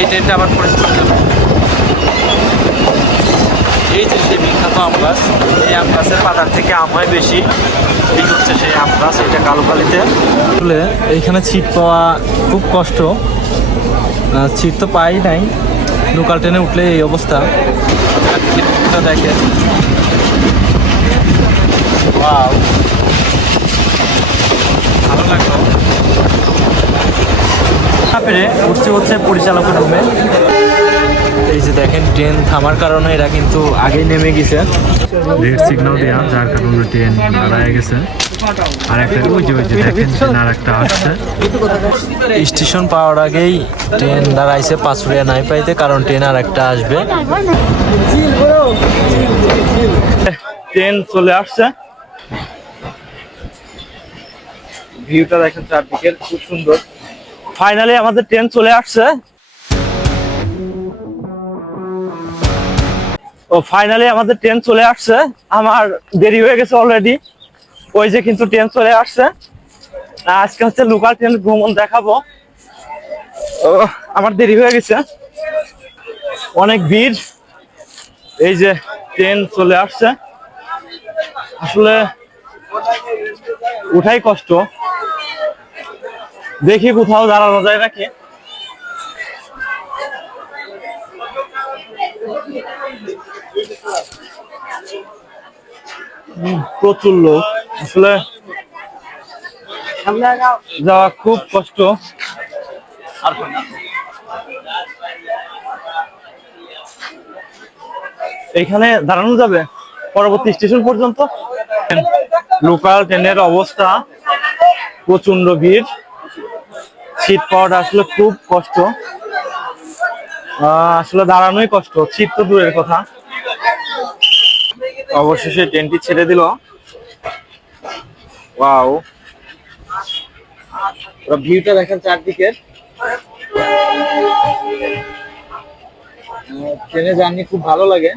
এই ট্রেনটা আবার যাবে এই যে বিখ্যাত আম গাছ এই আম গাছের পাতার থেকে আম হয় বেশি এই হচ্ছে সেই আম গাছ এটা কালোকালিতে আসলে এইখানে ছিট পাওয়া খুব কষ্ট। ছিট তো পাই নাই লোকাল ট্রেনে উঠলে এই অবস্থা। দেখেন ভালো লাগল। পেরে উঠছে হচ্ছে পরিচালকের রুমে। এই যে দেখেন ট্রেন থামার কারণে এরা কিন্তু আগেই নেমে গেছে। রেড সিগন্যাল দেওয়া যার কারণে ট্রেন দাঁড়ায় গেছে। আর একটা ওই যে ওই যে দেখেন ট্রেন আর একটা আসছে। স্টেশন পাওয়ার আগেই ট্রেন দাঁড়াইছে পাঁচুরিয়া নাই পাইতে কারণ ট্রেন আর একটা আসবে। ট্রেন চলে আসছে। ভিউটা দেখেন চারদিকের খুব সুন্দর। ফাইনালি আমাদের ট্রেন চলে আসছে। ও ফাইনালি আমাদের ট্রেন চলে আসছে। আমার দেরি হয়ে গেছে অলরেডি ওই যে কিন্তু ট্রেন চলে আসছে। আজকে হচ্ছে লোকাল ট্রেন ভ্রমণ দেখাবো। ও, আমার দেরি হয়ে গেছে। অনেক ভিড়। এই যে ট্রেন চলে আসছে। আসলে উঠাই কষ্ট। দেখি কোথাও দাঁড়ানো যায় নাকি? প্রচুর লোক। আসলে যাওয়া খুব কষ্ট। এখানে দাঁড়ানো যাবে? পরবর্তী স্টেশন পর্যন্ত? লোকাল ট্রেনের অবস্থা প্রচণ্ড ভিড়। সিট পাওয়াটা আসলে খুব কষ্ট। আসলে দাঁড়ানোই কষ্ট। সিট তো দূরের কথা। অবশেষে ট্রেনটি ছেড়ে দিল। ওয়াও। ভিউটা দেখেন চারদিকে। ট্রেনে জার্নি খুব ভালো লাগে।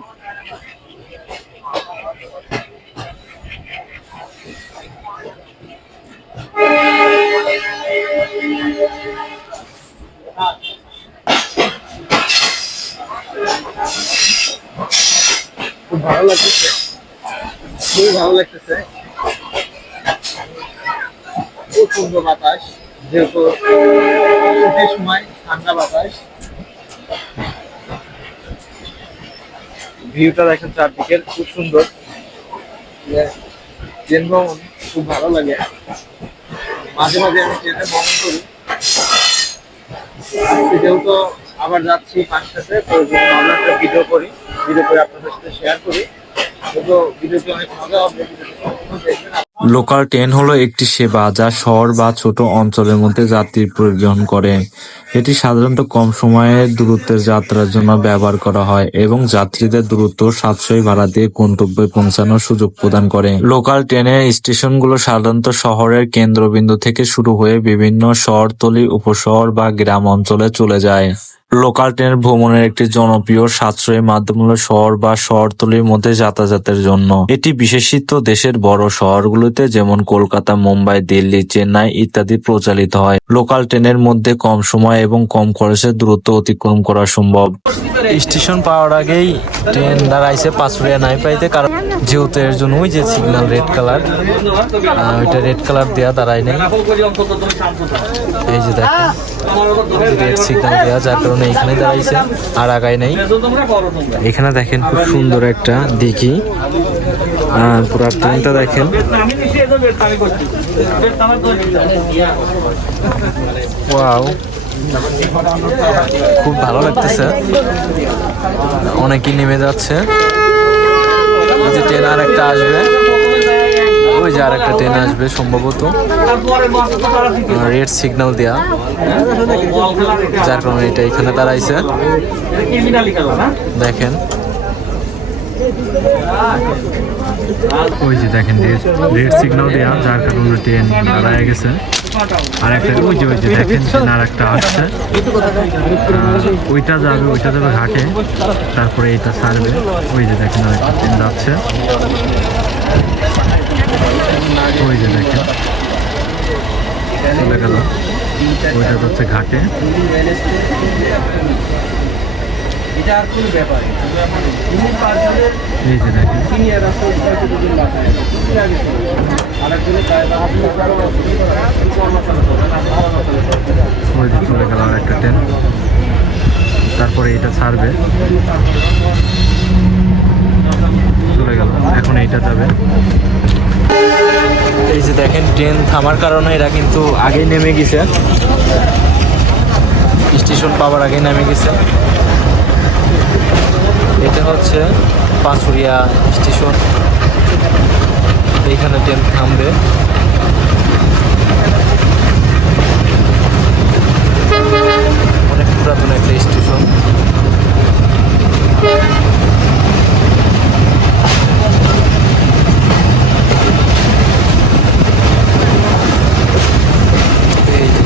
খুব ভালো লাগতেছে। খুবই ভালো লাগতেছে। খুব সুন্দর বাতাস, যেহেতু শীতের সময় ঠান্ডা বাতাস। ভিউটা দেখেন চারদিকের, খুব সুন্দর। ট্রেন খুব ভালো লাগে। মাঝে মাঝে আমি ট্রেনে ভ্রমণ করি। যেহেতু আবার যাচ্ছি পাঁচটাতে তো আমরা একটা ভিডিও করি। ভিডিও করে আপনাদের সাথে শেয়ার করি। কিন্তু ভিডিওটি অনেক মজা হবে লোকাল ট্রেন হলো একটি সেবা যা শহর বা ছোট অঞ্চলের মধ্যে যাত্রী পরিবহন করে। এটি সাধারণত কম সময়ের দূরত্বের যাত্রার জন্য ব্যবহার করা হয় এবং যাত্রীদের দূরত্ব সাশ্রয়ী ভাড়া দিয়ে গন্তব্যে পৌঁছানোর সুযোগ প্রদান করে। লোকাল ট্রেনের স্টেশনগুলো সাধারণত শহরের কেন্দ্রবিন্দু থেকে শুরু হয়ে বিভিন্ন শহরতলি, উপশহর বা গ্রাম অঞ্চলে চলে যায়। লোকাল ট্রেন ভ্রমণের একটি জনপ্রিয় সাশ্রয়ী মাধ্যম হলো শহর বা শহরতলির মধ্যে যাতায়াতের জন্য। এটি বিশেষিত দেশের বড় শহরগুলোতে যেমন কলকাতা, মুম্বাই, দিল্লি, চেন্নাই ইত্যাদি প্রচালিত হয়। লোকাল ট্রেনের মধ্যে কম সময় এবং কম খরচে দূরত্ব অতিক্রম করা সম্ভব। স্টেশন পাওয়ার আগেই ট্রেন দাঁড়াইছে পাঁচুরিয়া নাই পাইতে কারণ যেহেতু এর জন্য ওই যে সিগন্যাল রেড কালার ওইটা রেড কালার দেওয়া দাঁড়ায় নাই। এই যে দেখেন রেড সিগন্যাল দেওয়া যার কারণে এখানে দাঁড়াইছে, আর আগায় নাই। এখানে দেখেন খুব সুন্দর একটা দিঘি। পুরা ট্রেনটা দেখেন। ওয়াও। খুব ভালো লাগতেছে। অনেকেই নেমে যাচ্ছে। যে ট্রেন আর একটা আসবে। যে আর একটা ট্রেন আসবে সম্ভবত। রেড সিগন্যাল দেয়া। যার কারণে এটা এখানে দাঁড়াইছে। দেখেন। ওই যে দেখেন রেড সিগন্যাল দেওয়া যার কারণে ট্রেন দাঁড়ায় গেছে। আর একটা, ওই যে ওই যে দেখেন আর একটা আসছে। ওইটা যাবে ওইটা যাবে ঘাটে। তারপরে এইটা ছাড়বে। ওই যে দেখেন আর একটা ট্রেন যাচ্ছে। ওই যে দেখেন। চলে গেল। ওইটা যাচ্ছে ঘাটে। এই যে দেখেন। ওই যে চলে গেল আর একটা ট্রেন। তারপরে এটা ছাড়বে। চলে গেল। এখন এইটা যাবে। এই যে দেখেন, ট্রেন থামার কারণে এরা কিন্তু আগেই নেমে গেছে। স্টেশন পাওয়ার আগেই নেমে গেছে। এটা হচ্ছে পাঁচুরিয়া স্টেশন। এইখানে ট্রেন থামবে অনেক পুরাতন একটা স্টেশন এই যে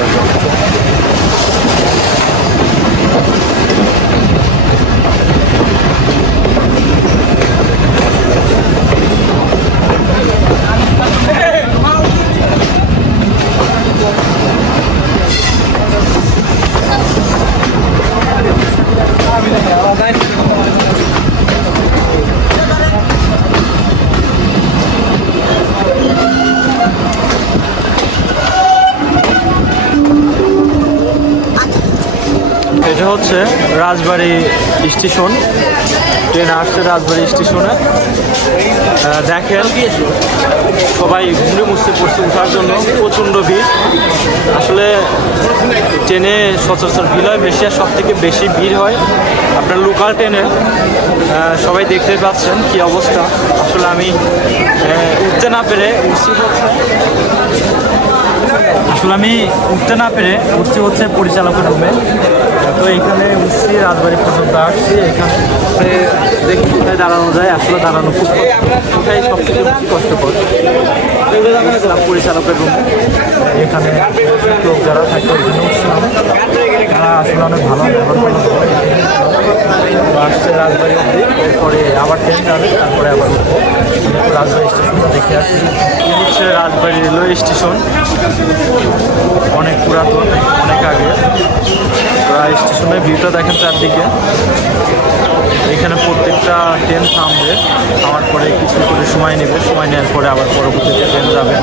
পাঁচুরিয়া এটা হচ্ছে রাজবাড়ি স্টেশন। ট্রেন আসছে রাজবাড়ি স্টেশনে। দেখেন, সবাই ঘুরে মুছতে পড়ছে উঠার জন্য। প্রচণ্ড ভিড়। আসলে ট্রেনে সচরাচর ভিড় হয়। বেশি আর সব থেকে বেশি ভিড় হয় আপনার লোকাল ট্রেনে। সবাই দেখতে পাচ্ছেন কি অবস্থা। আসলে আমি উঠতে না পেরে উঠছি আসলে আমি উঠতে না পেরে উঠছি হচ্ছে পরিচালকের রুমে। তো এখানে উঠছি, রাজবাড়ি পর্যন্ত আসছি, এখানে দেখি কোথায় দাঁড়ানো যায়, আসলে দাঁড়ানো খুব কোথায় সব কষ্টকর? পরিচালকের রুমে এখানে লোক যারা থাকে ওইখানে উঠছিলাম। তারা আসলে অনেক ভালো ব্যবহার করল। আসছে রাজবাড়ি অব্দি এরপরে আবার ট্রেন যাবে তারপরে আবার রাজবাড়ি স্টেশনটা দেখে আসছি হচ্ছে রাজবাড়ি রেলওয়ে স্টেশন অনেক পুরাতন অনেক আগে প্রায় স্টেশনের ভিউটা দেখেন চারদিকে। এখানে প্রত্যেকটা ট্রেন থামবে, থামার পরে কিছু করে সময় নেবে, সময় নেওয়ার পরে আবার পরবর্তীতে ট্রেন যাবে।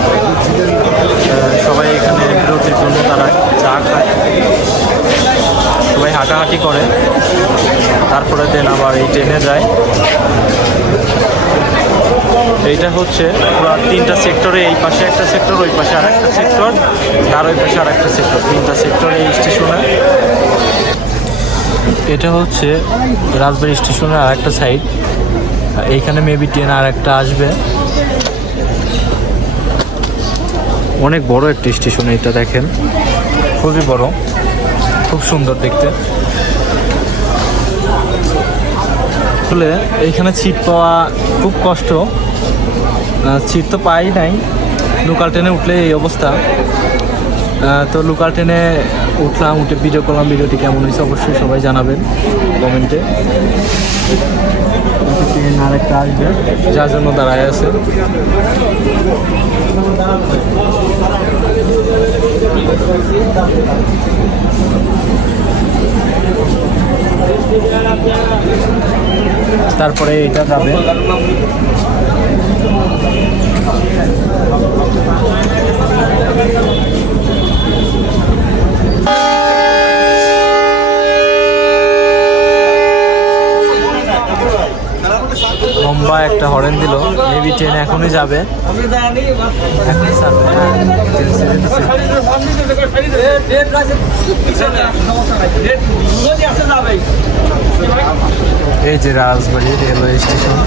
সবাই এখানে বিরতির জন্য তারা চা খায়। সবাই হাঁটাহাঁটি করে। তারপরে দেন আবার এই ট্রেনে যায়। এইটা হচ্ছে তিনটা সেক্টরে এই পাশে একটা সেক্টর, ওই পাশে আর একটা সেক্টর, আর ওই পাশে আর একটা সেক্টর। তিনটা সেক্টর এই স্টেশনে। এটা হচ্ছে রাজবাড়ি স্টেশনের আর একটা সাইড এইখানে মেবি ট্রেন আর একটা আসবে। অনেক বড় একটা স্টেশন এটা দেখেন। খুবই বড়। খুব সুন্দর দেখতে। আসলে এইখানে ছিট পাওয়া খুব কষ্ট। সিট তো পাই নাই। লোকাল ট্রেনে উঠলে এই অবস্থা। তো লোকাল ট্রেনে উঠলাম উঠে ভিডিও করলাম ভিডিওটি কেমন হয়েছে অবশ্যই সবাই জানাবেন কমেন্টে ট্রেন আর একটা আসবে। যার জন্য দাঁড়ায় আছে। তারপরে এটা যাবে। একটা হরেন দিল। মেবি ট্রেন এখনই যাবে। হ্যাঁ। এই যে রাজবাড়ি রেলওয়ে স্টেশন।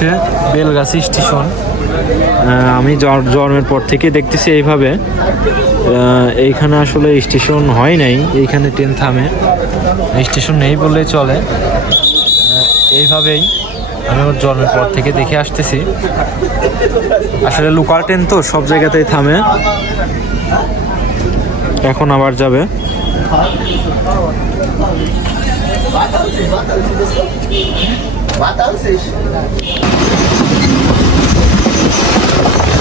হচ্ছে বেলগাছি স্টেশন। আমি জন্মের পর থেকে দেখতেছি এইভাবে। এইখানে আসলে স্টেশন হয় নাই, এইখানে ট্রেন থামে। স্টেশন নেই বললেই চলে। এইভাবেই আমি ওর জন্মের পর থেকে দেখে আসতেছি। আসলে লোকাল ট্রেন তো, সব জায়গাতেই থামে। এখন আবার যাবে।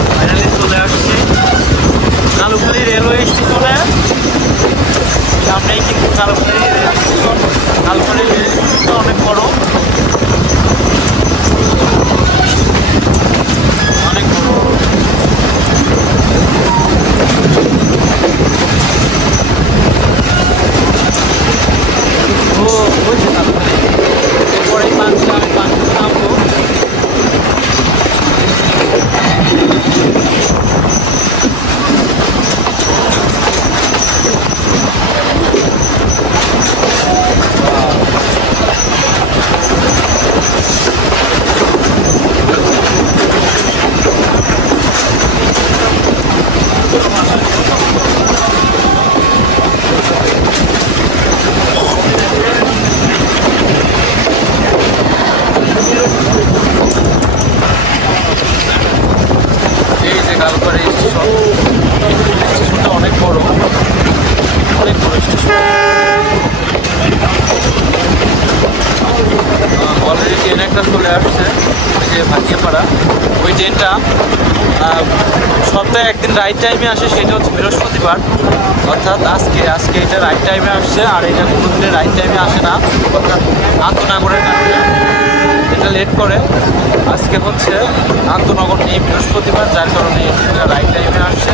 ফাইনালি চলে আসছে কালুখালী রেলওয়ে স্টেশনে সামনেই কিন্তু Kalukhali rail station Kalukhali rail স্টেশনটা অনেক বড় অনেক বড় ও বুঝছি কালুখালী এরপরেই পাঁচটা আমি পাঁচটা নামবো এই যে গালপাড়া স্টেশন স্টেশনটা অনেক বড় অনেক বড় স্টেশন অলরেডি ট্রেন একটা চলে আসছে ওই যে ভাটিয়াপাড়া ওই ট্রেনটা আহ, সপ্তাহে একদিন রাইট টাইমে আসে, সেটা হচ্ছে বৃহস্পতিবার। অর্থাৎ আজকে আজকে এটা রাইট টাইমে আসছে, আর এটা কোনো দিনে রাইট টাইমে আসে না। অর্থাৎ আন্তনগরের কারণে। এটা লেট করে। আজকে হচ্ছে আন্তনগর নেই বৃহস্পতিবার, যার কারণে এটা রাইট টাইমে আসছে।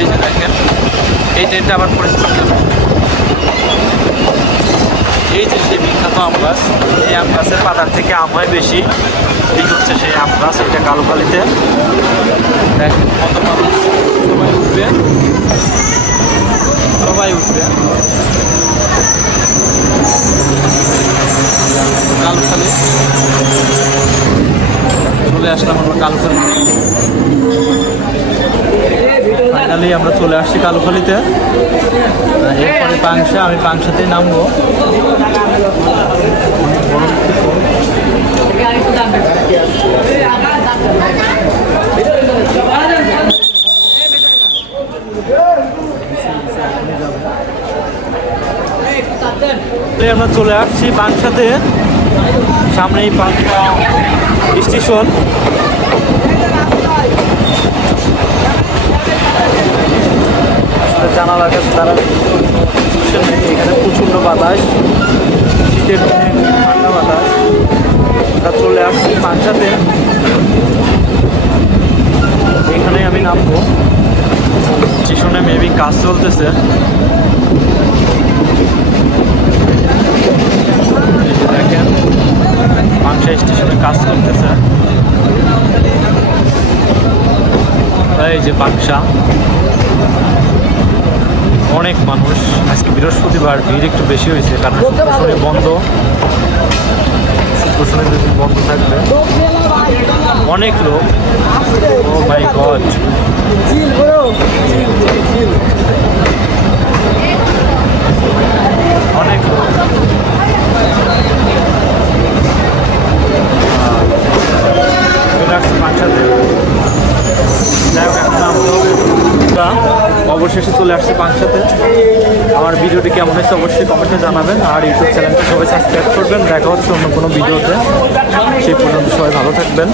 এই যে দেখেন, এই ট্রেনটা আবার পরিষ্কার এই যে সেই বিখ্যাত আম গাছ, এই আম গাছের পাতার থেকে আম হয় বেশি এই হচ্ছে সেই আম গাছ, এটা কালোকালিতে দেখেন কত মানুষ সবাই উঠবে সবাই উঠবে কালুখালি চলে আসলাম আমরা কালুখালি ফাইনালি আমরা চলে আসছি কালুখালিতে। এরপরে পাংশা, আমি পাংশাতেই নামবো। আমরা চলে আসছি পাংশাতে সামনেই পাংশা স্টেশন। জানালার কাছে তারা এখানে প্রচণ্ড বাতাস। শীতের দিনে ঠান্ডা বাতাস। আমরা চলে আসছি পাংশাতে এখানে আমি নামবো। স্টেশনে মেবি কাজ চলতেছে এই যে দেখেন পাংশা স্টেশনে কাজ করতেছে এই যে পাংশা অনেক মানুষ। আজকে বৃহস্পতিবার, ভিড় একটু বেশি হয়েছে, কারণ শুক্রশনি বন্ধ। শুক্রশনি দুদিন বন্ধ থাকবে, অনেক লোক। ও মাই অনেক লোক। পাঁচটাতে অবশেষে চলে আসছে পাংশাতে। আমার ভিডিওটি কেমন হয়েছে অবশ্যই কমেন্টে জানাবেন। আর ইউটিউব চ্যানেলটা সবাই সাবস্ক্রাইব করবেন। দেখা হচ্ছে অন্য কোনো ভিডিওতে। সেই পর্যন্ত সবাই ভালো থাকবেন।